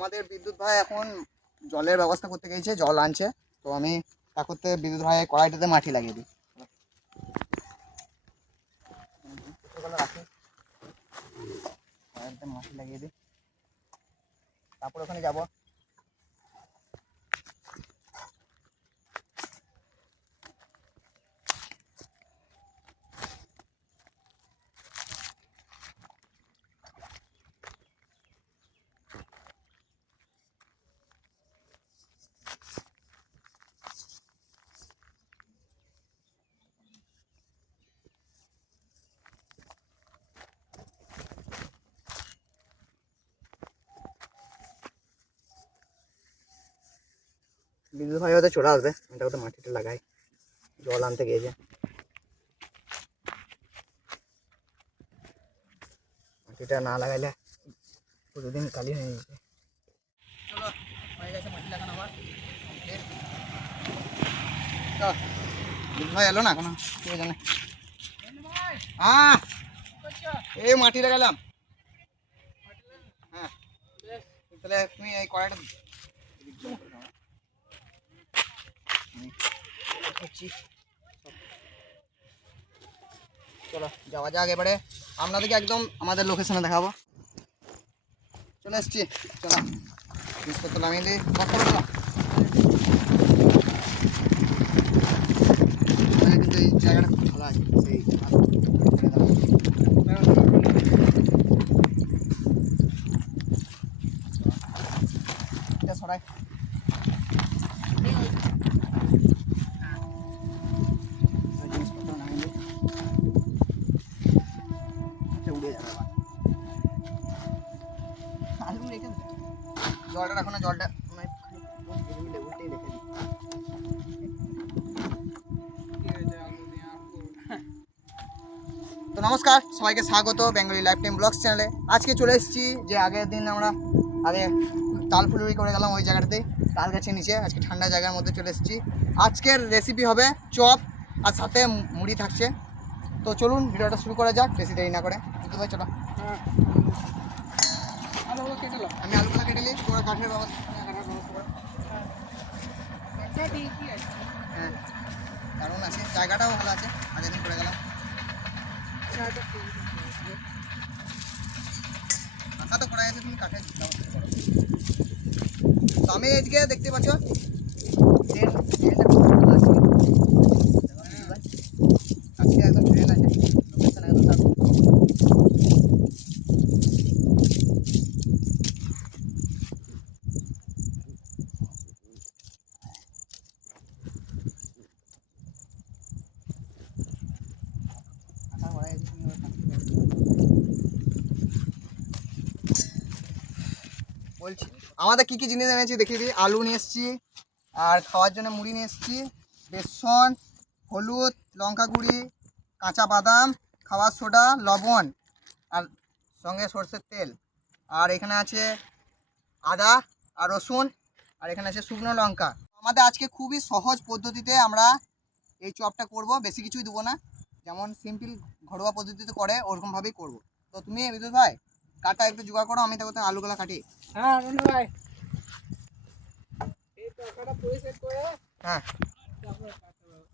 আমাদের বিদ্যুৎ ভাই এখন জলের ব্যবস্থা করতে গেছে, জল আনছে। তো আমি তা করতে বিদ্যুৎ ভাই কড়াইটাতে মাটি লাগিয়ে দিই। কড়াইটাতে মাটি লাগিয়ে দিই, তারপর ওখানে যাবো। বিদ্যুৎ ভাই হয়তো চলে আসবে, এটা হয়তো মাটিটা লাগাই, জল আনতে গিয়েছে। মাটিটা না লাগাইলে প্রতিদিন কালি হয়ে গেছে। চলো হয়ে গেছে মাটি লাগানো আমার। বিদ্যুৎ ভাই এলো না এখনো, কে জানে। হ্যাঁ এই মাটি লাগালাম। হ্যাঁ তাহলে তুমি এই কড়াইটা চলো যাওয়া যাক। এবারে আপনাদেরকে একদম আমাদের লোকেশনে দেখাবো। চলে এসছি, চলো জিনিসপত্র নামিয়ে দিই। কিন্তু এই জায়গাটা খুব ভালো আছে, সেই সরাই জিনিসপত্র নামিয়ে দিই, উড়ে যাবে আবার। জলটা রাখো না, জলটা উল্টেই রেখে দিই। তো নমস্কার সবাইকে, স্বাগত বেঙ্গলি লাইফ টাইম ব্লগস চ্যানেলে। আজকে চলে এসেছি যে আগের দিন আমরা তাল ফুলুরি করে গেলাম ওই জায়গাটাতেই, তাল গাছের নিচে। আজকে ঠান্ডা জায়গার মধ্যে চলে এসেছি। আজকের রেসিপি হবে চপ, আর সাথে মুড়ি থাকছে। তো চলুন ভিডিওটা শুরু করা যাক, বেশি দেরি না করে। বুঝতে পারছি, চলো। আমি আলুগুলো কেটে নিই, তোমরা কাঠের ব্যবস্থা। হ্যাঁ দারুণ আছে, জায়গাটাও ভালো আছে, আগের দিন করে গেলাম। ফাঁকা তো করা আছে, তুমি কাঠের ব্যবস্থা করো। তো আমি এইদিকে দেখতে পাচ্ছ আজকে একদম ট্রেন আছে, লোকেশন একদম দারুণ। বলছি আমাদের কী কী জিনিস এনেছি দেখিয়ে দিই। আলু নিয়ে এসেছি, আর খাওয়ার জন্য মুড়ি নিয়ে এসেছি, বেসন, হলুদ, লঙ্কা গুঁড়ি, কাঁচা বাদাম, খাওয়ার সোডা, লবণ, আর সঙ্গে সর্ষের তেল। আর এখানে আছে আদা আর রসুন, আর এখানে আছে শুকনো লঙ্কা। আমাদের আজকে খুবই সহজ পদ্ধতিতে আমরা এই চপটা করব, বেশি কিছুই দেবো না, যেমন সিম্পল ঘরোয়া পদ্ধতিতে করে ওরকমভাবেই করব। তো তুমি বিদ্যুৎ ভাই কাটা একটু জোগাড় করো, আমি তাকে আলুগুলো কাটি। হ্যাঁ রনি ভাই, এই তরকাটা পরিষ্কার করে হ্যাঁ তারপরে কাটতে হবে।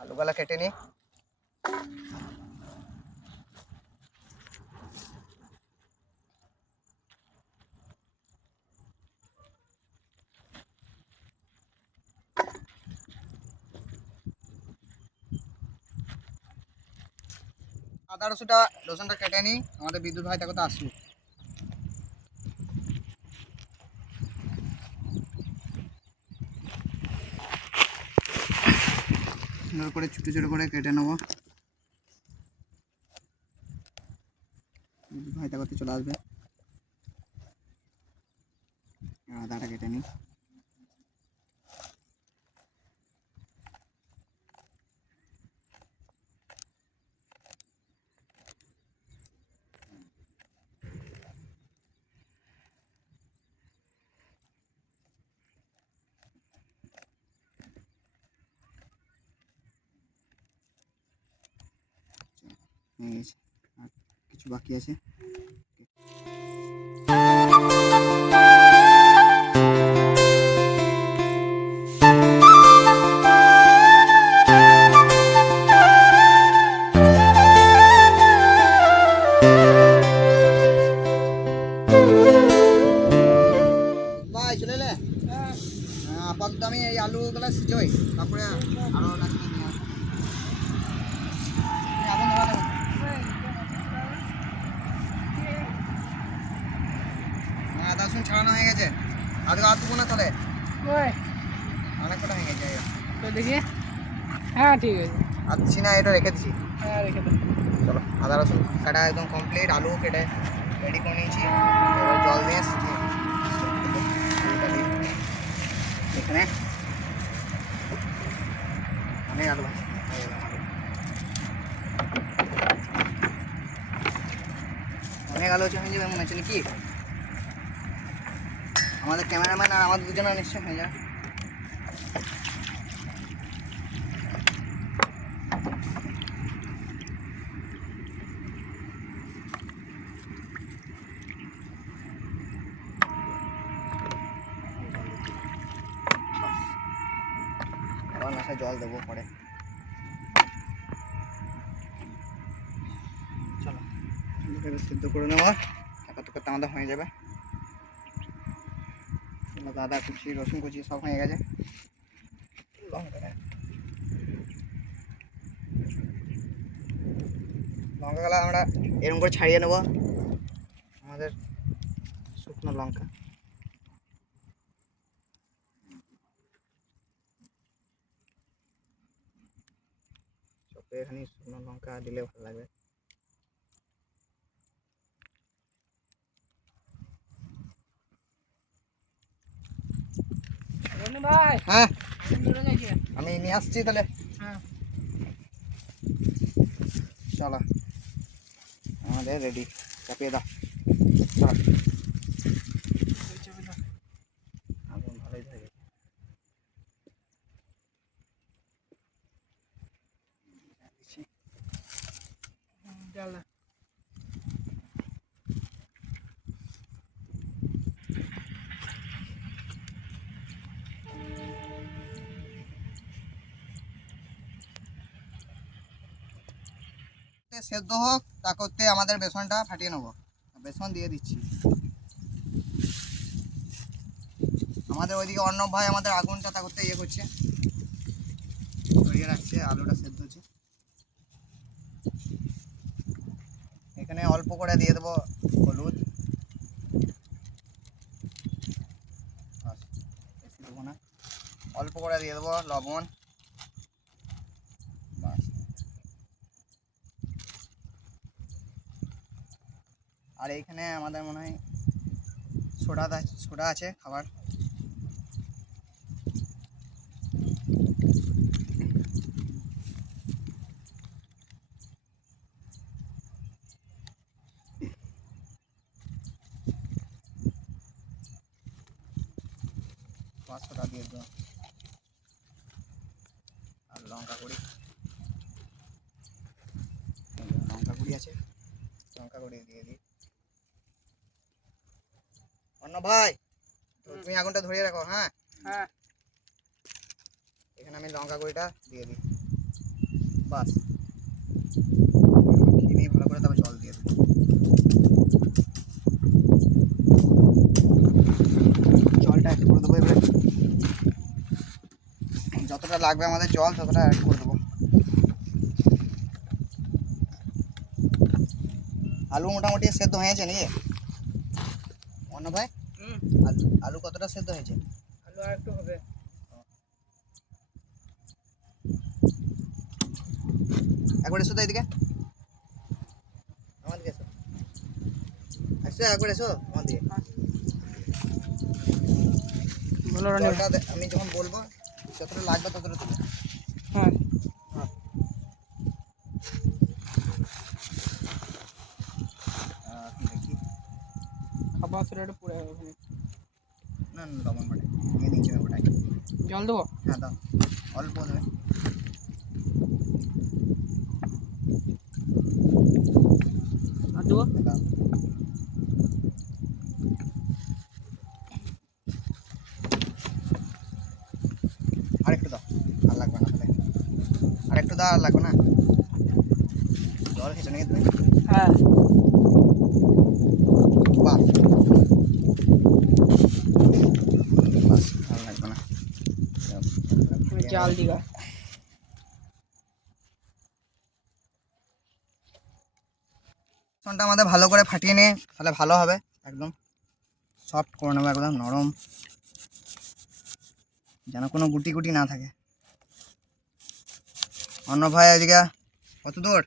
আলুগুলো কেটে নিই। আদা রসুনটা কেটে নিই, আমাদের বিদ্যুৎ ভাই তাকে তো আসুক। সুন্দর করে ছোটো ছোটো করে কেটে নেবো, বিদ্যুৎ ভাই তাকে চলে আসবে। আদাটা কেটে নিই। হয়ে গেছে, আর কিছু বাকি আছে। ভাই চলে এলে? হ্যাঁ আপাতত আমি এই আলুগুলো সিজোই, তারপরে আরো নাচনি নিয়ে আসবো। আগুন ধরা দেবো। আদা রসুন ছাড়ানো হয়ে গেছে, আজকে আর দেবো না তাহলে, ওই অনেক কটা হয়ে গেছে। তো দেখি। হ্যাঁ ঠিক আছে। আর দিচ্ছি না, এটা রেখে দিচ্ছি। হ্যাঁ রেখে দে। চলো, আদা রসুন কাটা একদম কমপ্লিট, আলু কেটে রেডি করে নিয়েছি। এবার জল দিয়ে এসেছি, আলুটা দিই এখানে। অনেক আলু আছে, হয়ে গেল আলু। অনেক আলু হয়ে যাবে মনে হচ্ছে নাকি? আমাদের ক্যামেরাম্যান আর আমাদের দুজনে নিশ্চয় হয়ে যায়। আবার নাশা জল দেবো পরে। চলো এটাকে সিদ্ধ করে নেওয়া, টাকা আমাদের হয়ে যাবে। আদা কুচি রসুন কুচি সব হয়ে গেছে। লঙ্কাগুলো আমরা এরকম করে ছাড়িয়ে নেব, আমাদের শুকনো লঙ্কা। সবকে এখানে শুকনো লঙ্কা দিলে ভালো লাগবে। রনি ভাই হ্যাঁ চলে যাচ্ছি। আমি নিয়ে আসছি তাহলে। হ্যাঁ চলো আমাদের রেডি, চাপিয়ে দাও। চলো, আগুন ভালোই ধরে গেছে। চল না। সেদ্ধ হোক, তা করতে আমাদের বেসনটা ফাটিয়ে নেবো। বেসন দিয়ে দিচ্ছি। আমাদের ওইদিকে অর্ণব ভাই আমাদের আগুনটা তা করতে ইয়ে করছে, ধরিয়ে রাখছে, আলুটা সেদ্ধ হচ্ছে। এখানে অল্প করে দিয়ে দেবো হলুদ, বাস, বেশি দেবো না। অল্প করে দিয়ে দেবো লবণ, বাস। আর এইখানে আমাদের মনে হয় সোডা আছে খাবার। সোডা দিয়ে দেবো, আর লঙ্কা গুঁড়ি আছে, লঙ্কা গুঁড়ি দিয়ে দিই। অর্ণব ভাই তো তুমি আগুনটা ধরিয়ে রাখো। হ্যাঁ হ্যাঁ এখানে আমি লঙ্কা গুঁড়িটা দিয়ে দিই, বাস। খেয়ে নিয়ে ভালো করে তারপর জল দিয়ে দেবো। জলটা অ্যাড করে দেবো এবারে, যতটা লাগবে আমাদের জল ততটা অ্যাড করে দেবো। আলু মোটামুটি সেদ্ধ হয়েছে নাকি অর্ণব ভাই? আলু কতটা সেদ্ধ হয়েছে? আলু আর একটু হবে। একবার এসো তো এদিকে, আমার দিকে এসো, একবার এসো আমার দিকে। বলো রনি। জলটা আমি যখন বলবো যতটা লাগবে ততটা দেবো। হ্যাঁ দেখি, খাবার সেটা পুড়ে যাবে ওখানে। না না লবণ বাটে দিয়ে দিচ্ছি আমি ওটাই। জল দেবো। হ্যাঁ দাও, অল্প দেবে। দেবো। আরেকটু দাও, আর লাগবে না, আরেকটু দাও, আর লাগবে না। জল খেয়েছো নাকি তুমি? হ্যাঁ বাহ, বাস, আর লাগবে না। জাল দিগা। বেসনটা আমাদের ভালো করে ফাটিয়ে নিয়ে তাহলে ভালো হবে, একদম সফট করে নেবো, একদম নরম, যেন কোনো গুটি গুটি না থাকে। অন্য ভাই এদিকে কত দূর?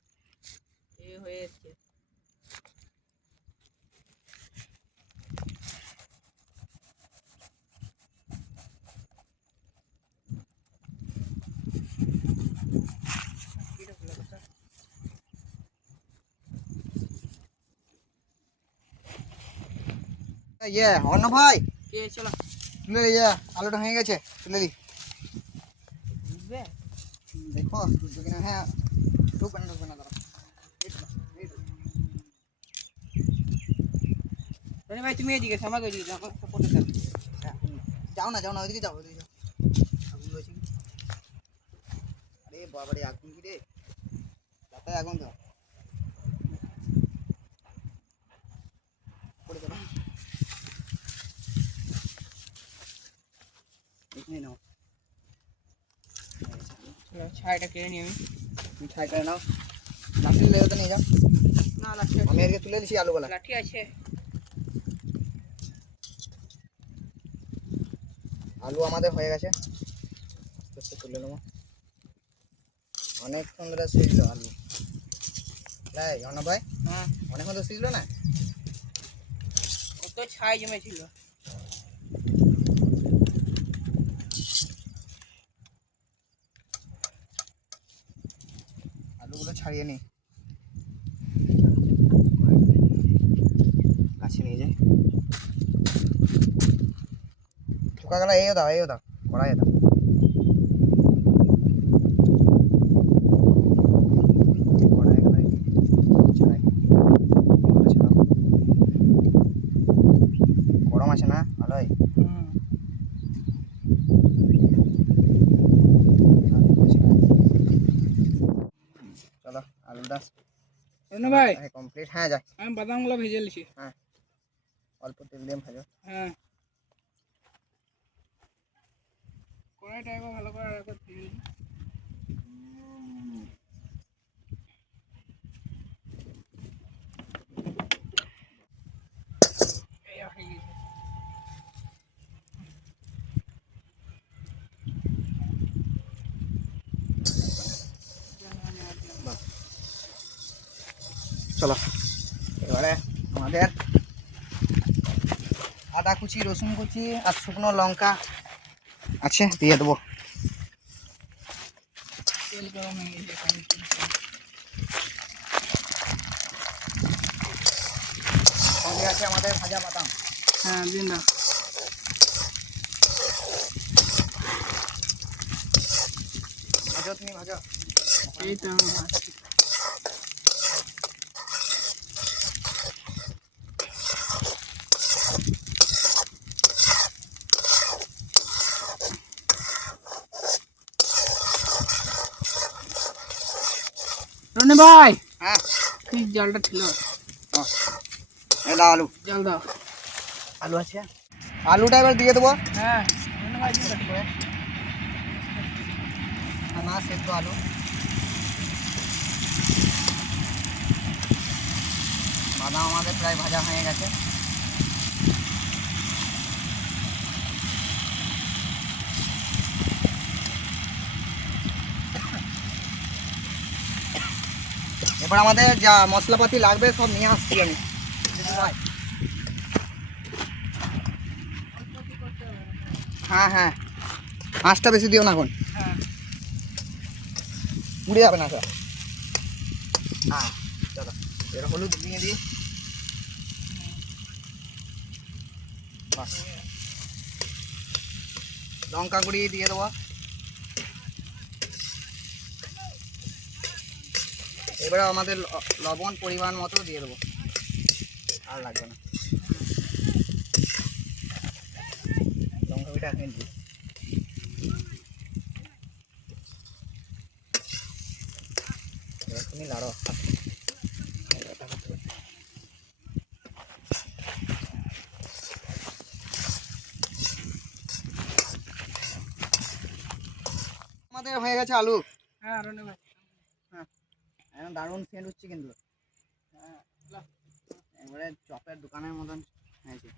ইয়ে অন্য ভাই চলো তুলে দি, আলুটা হয়ে গেছে, তুলে দি। দেখো দুধ কিনা, হ্যাঁ ঢুকবে না দাঁড়া। রনি ভাই তুমি এদিকে আমাকে ওইদিকে যাও, আমার সাপোর্টে থাকো। যাও না ওইদিকে যাও, ওইদিকে যাও। আগুন রয়েছে কি? আরে বাবারে, আগুন কি রে, তাতে আগুন দাও, করে দাও, এখানে নাও। চলো ছাইটা কেড়ে নিই আমি। তুমি ছাই করে নাও, লাঠি লেগে তো নিয়ে যাও। না লাঠি আমি এদিকে তুলে দিচ্ছি আলুগুলা। লাঠি আছে। আলু আমাদের হয়ে গেছে, আস্তে আস্তে তুলে নেবো। অনেকক্ষণ ধরে সিজলো আলু, তাই অর্ণব ভাই? হ্যাঁ অনেকক্ষণ তো সিজলো না? কত ছাই জমেছিল। আলুগুলো ছাড়িয়ে নি, কাছে নিয়ে যাই। ঠোকা গেলা, এও দাও কড়াইয়ে দাও। গরম আছে না ভালোই। চলো আলুটা রনি ভাই কমপ্লিট, হ্যাঁ যাই। আমি বাদামগুলো ভেজে নিছি। হ্যাঁ অল্প তেল দিয়ে ভাজো। হ্যাঁ কড়াইটা একবার ভালো করে রাখো তেল। এই হয়ে গেছে। চলো এবারে আমাদের আদা কুচি, রসুন কুচি আর শুকনো লঙ্কা আছে, দিয়ে দেবো। তেল গরম হয়ে গেছে। সঙ্গে আছে আমাদের ভাজা বাদাম। হ্যাঁ দিন না। ভাজো, তুমি ভাজো। এই তো আমি ভাজছি। রনি ভাই হ্যাঁ ঠিক জলটা ছিল। এই দাও আলু, জল দাও। আলু আছে, আলুটা এবার দিয়ে দেবো। হ্যাঁ রনি ভাই দিন। করে না সেদ্ধ আলু, বাদাম আমাদের প্রায় ভাজা হয়ে গেছে। এবার আমাদের যা মশলাপাতি লাগবে সব নিয়ে আসছি আমি। হ্যাঁ হ্যাঁ, আঁচটা বেশি দিও না এখন, হ্যাঁ পুড়ে যাবে না স্যার। হ্যাঁ চলো এর হলুদ দিয়ে দিই, বাস। লঙ্কা গুঁড়ি দিয়ে দেবো, এবারে আমাদের লবণ পরিমাণ মতো দিয়ে দেবো। আর লাগবে না। লঙ্কা গুঁড়িটা এখন দিই। এবার তুমি লাড়ো। আমাদের হয়ে গেছে আলু। হ্যাঁ রনি ভাই। হ্যাঁ এখন দারুণ সেন্ট হচ্ছে কিন্তু। হ্যাঁ লাও। এবারে চপের দোকানের মতন হয়েছে।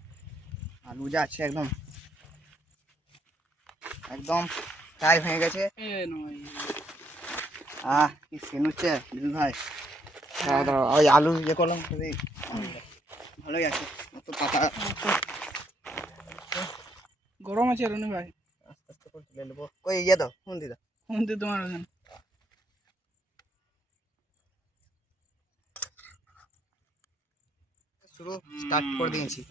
আলু যা আছে একদম একদম ফ্রাই হয়ে গেছে। এ নয় কি সেন্ট হচ্ছে দিদু ভাই। দাঁড়াও দাঁড়াও, ওই আলু ইয়ে করলাম খুবই ভালোই আছে। তো পাতা গরম আছে রনি ভাই। আস্তে আস্তে করে তুলে নেবো। কই ইয়ে দাও, ফোন দিয়ে দাও। কোনতে তোমার ওখানে? শুরু স্টার্ট করে দিয়েছি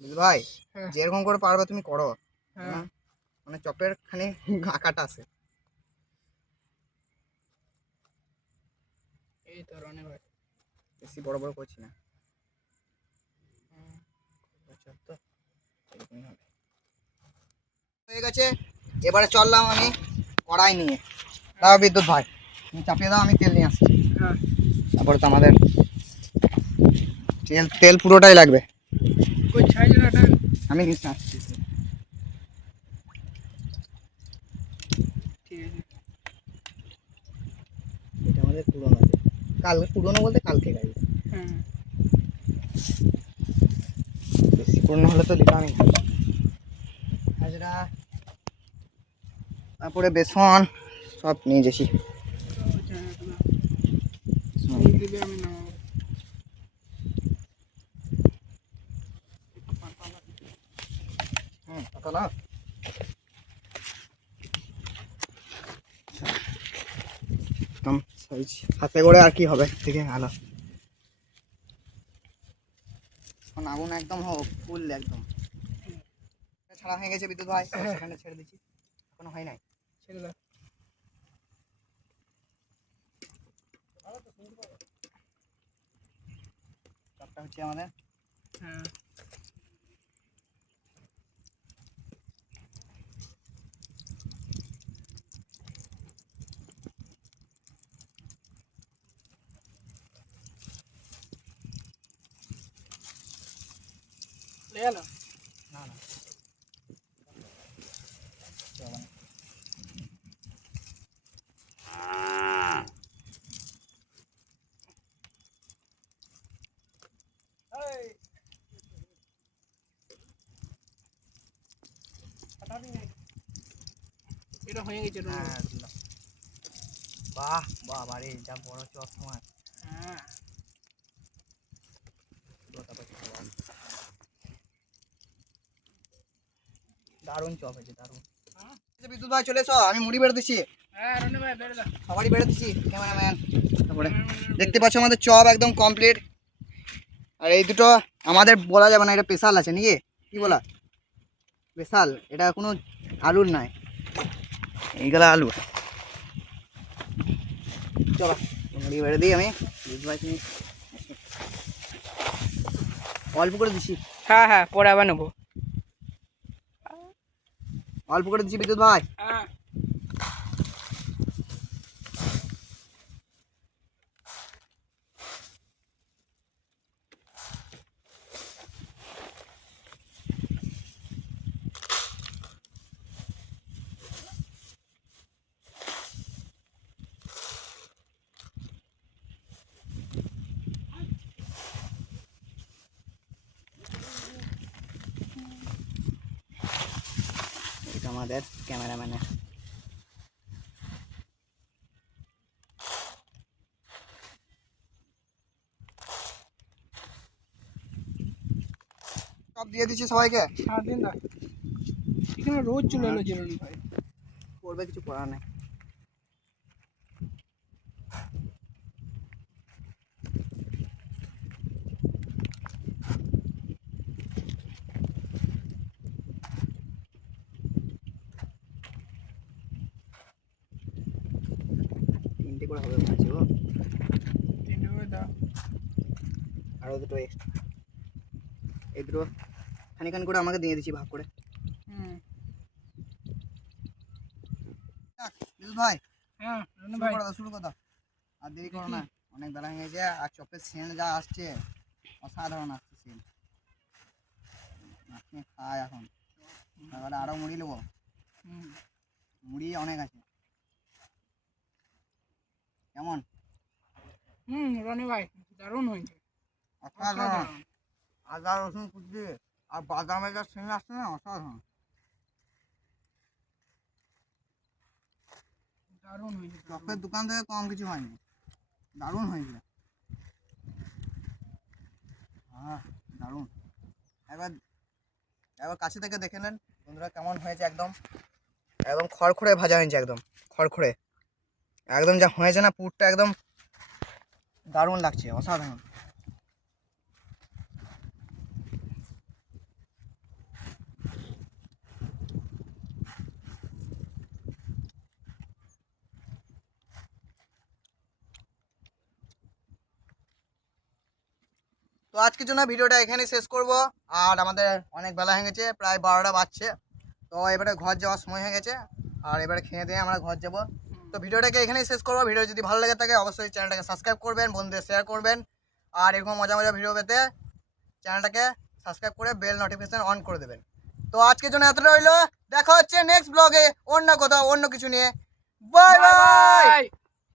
দিদু ভাই। হ্যাঁ যেরকম করে পারবে তুমি করো। হ্যাঁ মানে চপের খানি আঁকাটা আছে। এই তো রনি ভাই। বেশি বড় বড় করছি না। চপ তো এরকমই হবে। হয়ে গেছে। এবারে চললাম আমি কড়াই নিয়ে। দাও বিদ্যুৎ ভাই, তুমি চাপিয়ে দাও, আমি তেল নিয়ে আসছি। হ্যাঁ তারপরে তো আমাদের তেল তেল পুরোটাই লাগবে। কই ছাই জায়গাটা? আমি নিচ্ছি আসছি। ঠিক আছে। এটা আমাদের পুরোনো আছে। পুরোনো বলতে কালকে গাড়ি। হ্যাঁ বেশি পুরোনো হলে তো দিতামই। হাজরা, তারপরে বেসন সব নিয়ে যাচ্ছি। এই দিবে আমি নামাবো। পাতা না একদম সাইজ হাতে করে আর কি হবে থেকে আলো। এখন আগুন একদম হোক ফুল একদম। ছাড়া হয়ে গেছে বিদ্যুৎ ভাই, সেখানে ছেড়ে দিচ্ছি। এখনো হয় নাই। ছেড়ে দাও। চপটা হচ্ছে আমাদের। হ্যাঁ ले लो। না না চলো না। এটা হয়ে গেছে রনি ভাই। হ্যাঁ দিলাম। বাহ বাহ বাড়ি যা বড় চপ তোমার। হ্যাঁ দারুণ চপ হয়েছে দারুণ। বিদ্যুৎ ভাই চলে এসো, আমি মুড়ি বেড়ে দিচ্ছি। হ্যাঁ রনি ভাই বেড়ে দাও। সবারই বেড়ে দিচ্ছি ক্যামেরাম্যান। তারপরে দেখতে পাচ্ছ আমাদের চপ একদম কমপ্লিট। আর এই দুটো আমাদের বলা যাবে না, এটা স্পেশাল আছে নাকি কি বলা স্পেশাল, এটা কোনো আলুর নাই, এইগুলা আলু। চলো মুড়ি বেড়ে দিই আমি। বিদ্যুৎ ভাই তুমি অল্প করে দিচ্ছি, হ্যাঁ হ্যাঁ পরে আবার নেবো। অল্প করে দিচ্ছি বিদ্যুৎ ভাই। হ্যাঁ এটা আমাদের ক্যামেরাম্যানের। সব দিয়ে দিচ্ছি সবাইকে। হ্যাঁ দিন দা। এখানে রোজ চলে এলো যে রনি ভাই। করবে কিছু করার নেই। তিনটে করে হবে ভাজি, ও তিনটে করে দাও। আরো দুটো এক্সট্রা। এই দুটো খানিখান করে আমাকে দিয়ে দিচ্ছি ভাগ করে। হুম। ভাই হ্যাঁ রনি শুরু ভাই, করে দাও, শুরু করে দাও। আর দেরি করো না, অনেক বেলা হয়ে গেছে। আর চপের সেন্ট যা আসছে, অসাধারণ আসছে সেন্ট। আপনি খায় এখন, এবারে আরও মুড়ি নেবো। হুম। মুড়ি অনেক আছে। কেমন? রনি ভাই দারুণ হয়েছে, অসাধারণ। অসাধারণ। আদা রসুন কুচি আর বাদামের যা সেন্ট আসছে না, অসাধারণ। দারুণ হয়েছে, চপের দোকান থেকে কম কিছু হয়নি, দারুণ হয়েছে। হ্যাঁ দারুণ। একবার একবার কাছে থেকে দেখে নেন বন্ধুরা কেমন হয়েছে। একদম একদম খড়খড়ে ভাজা হয়েছে, একদম খড়খড়ে, একদম যা হয়েছে না পুরটা, একদম দারুণ লাগছে, অসাধারণ। তো আজকের জন্য ভিডিওটা এখানেই শেষ করব। আর আমাদের অনেক বেলা হয়ে গেছে, প্রায় 12টা বাজছে। তো এবারে ঘর যাওয়ার সময় হয়ে গেছে, আর এবারে খেয়ে দিয়ে আমরা ঘর যাব। তো ভিডিওটাকে এখানেই শেষ করবো। ভিডিও যদি ভালো লেগে থাকে অবশ্যই চ্যানেলটাকে সাবস্ক্রাইব করবেন, বন্ধুদের শেয়ার করবেন। আর এরকম মজা মজা ভিডিও পেতে চ্যানেলটাকে সাবস্ক্রাইব করে বেল নোটিফিকেশন অন করে দেবেন। তো আজকের জন্য এতটা রইলো, দেখা হচ্ছে নেক্সট ব্লগে অন্য কোথাও অন্য কিছু নিয়ে। Bye bye. বাই।